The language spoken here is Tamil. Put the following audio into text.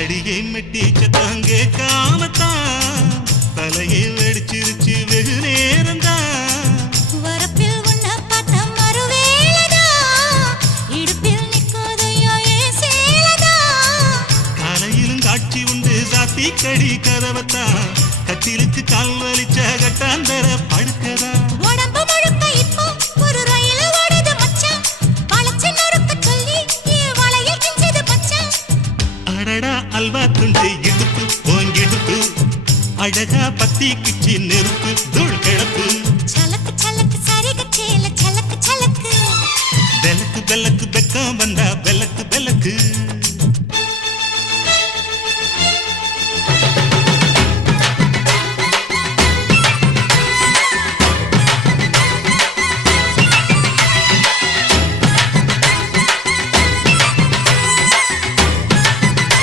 அடியை மெட்டி சத்தம் கேட்காமத்தான் தலையை வெடிச்சிருச்சு வெகு நேரம்தான் வரப்பில் உன்னை பார்த்த மறுவேளைதான் இடுப்பில் நிற்காதையா ஏன் சேலதான் காலையிலும் காட்சி உண்டு சாத்தி கடி கதவத்தான் கட்டிலுக்கு கால் வலிச்ச கட்டாந்தர படுக்கதா உடம்பு முழுக்க இப்போ ஒரு ரயில் ஓடுது மச்சான் வளைச்சு நறுக்க சொல்லி என் வளையல் கிஞ்சது மச்சான் அடடா அல்வா துண்டு இடுப்பு போங்கிடுப்பு அழகா பத்தி கிச்சி நெருப்பு தூள் கிளப்பு சலக்கு சலக்கு சரிக சேல சலக்கு சலக்கு பெலக்கு பெலக்கு பெக்கம் வந்தா பெலக்கு பெலக்கு